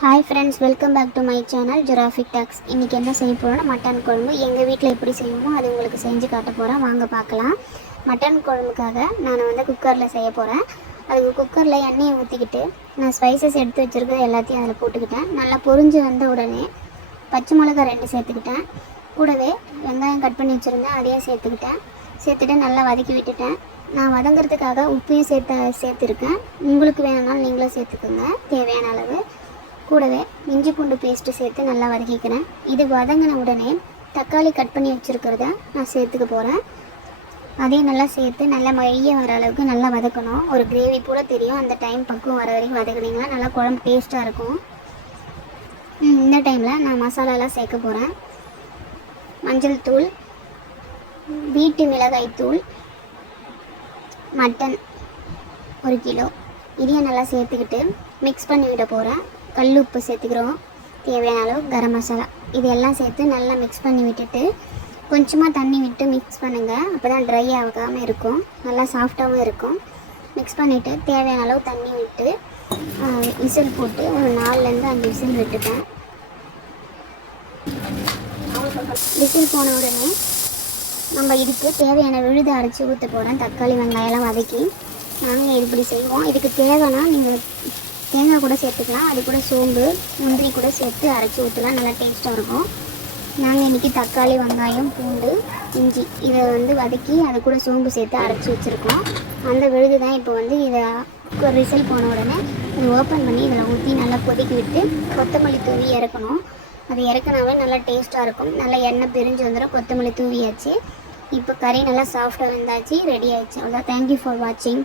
Hi friends, welcome back to my channel giraffic talks. இன்றைக்கி என்ன செய்ய போகிறோன்னா மட்டன் குழம்பு. எங்கள் வீட்டில் எப்படி செய்வோமோ அது உங்களுக்கு செஞ்சு காட்ட போகிறேன். வாங்க பார்க்கலாம். மட்டன் குழம்புக்காக நான் குக்கரில் செய்ய போகிறேன். அதுக்கு குக்கரில் எண்ணெயை ஊற்றிக்கிட்டு நான் ஸ்பைசஸ் எடுத்து வச்சுருக்க எல்லாத்தையும் அதில் போட்டுக்கிட்டேன். நல்லா பொரிஞ்சு வந்த உடனே பச்சை மிளகாய் 2 சேர்த்துக்கிட்டேன். கூடவே வெங்காயம் கட் பண்ணி வச்சுருந்தேன், அதையும் சேர்த்துட்டு நல்லா வதக்கி விட்டுட்டேன். நான் வதங்கிறதுக்காக உப்பையும் சேர்த்துருக்கேன். உங்களுக்கு வேணும்னாலும் நீங்களும் சேர்த்துக்கோங்க தேவையான அளவு. கூடவே இஞ்சி பூண்டு பேஸ்ட்டு சேர்த்து நல்லா வதக்கிக்கிறேன். இது வதங்கின உடனே தக்காளி கட் பண்ணி வச்சுருக்கிறத நான் சேர்த்துக்க போகிறேன். அதையும் நல்லா சேர்த்து நல்லா மைய வர அளவுக்கு நல்லா வதக்கணும். ஒரு கிரேவி கூட தெரியும். அந்த டைம் பக்குவம் வர வரைக்கும் வதக்குனீங்கன்னா நல்லா குழம்பு டேஸ்ட்டாக இருக்கும். இந்த டைமில் நான் மசாலாலாம் சேர்க்க போகிறேன். மஞ்சள் தூள், வீட்டு மிளகாய் தூள், மட்டன் 1 கிலோ, இதையும் நல்லா சேர்த்துக்கிட்டு மிக்ஸ் பண்ணி விட போகிறேன். கல் உப்பு சேர்த்துக்கிறோம், தேவையான அளவு கரம் மசாலா, இது எல்லாம் சேர்த்து நல்லா மிக்ஸ் பண்ணி விட்டுட்டு கொஞ்சமாக தண்ணி விட்டு மிக்ஸ் பண்ணுங்கள். அப்போ தான் ட்ரை ஆகாமல் இருக்கும், நல்லா சாஃப்டாகவும் இருக்கும். மிக்ஸ் பண்ணிவிட்டு தேவையான அளவு தண்ணி விட்டு விசில் போட்டு ஒரு 4லேருந்து 5 விசில் விட்டுட்டேன். விசில் போன உடனே நம்ம இதுக்கு தேவையான விழுது அரைச்சி ஊற்ற போகிறேன். தக்காளி வெங்காயம்லாம் வதக்கி நாங்கள் இப்படி செய்வோம். இதுக்கு தேவைன்னா நீங்கள் தேங்காய் கூட சேர்த்துக்கலாம். அது கூட சோம்பு, முந்திரி கூட சேர்த்து அரைச்சி ஊற்றலாம், நல்லா டேஸ்ட்டாக இருக்கும். நாங்கள் இன்றைக்கி தக்காளி, வெங்காயம், பூண்டு, இஞ்சி இதை வதக்கி அது கூட சோம்பு சேர்த்து அரைச்சி வச்சுருக்கோம். அந்த விழுது தான் இப்போ இதை ஒரு விசில் போன உடனே இதை ஓப்பன் பண்ணி இதில் ஊற்றி நல்லா கொதிக்க விட்டு கொத்தமல்லி தூவி இறக்கணும். அது இறக்குனாவே நல்லா டேஸ்ட்டாக இருக்கும். நல்லா எண்ணெய் பிரிஞ்சு வந்துடும். கொத்தமல்லி தூவியாச்சு. இப்போ கறி நல்லா சாஃப்டாக வெந்தாச்சு, ரெடி ஆகிடுச்சு. அவ்வளோதான். தேங்க்யூ ஃபார் வாட்சிங்.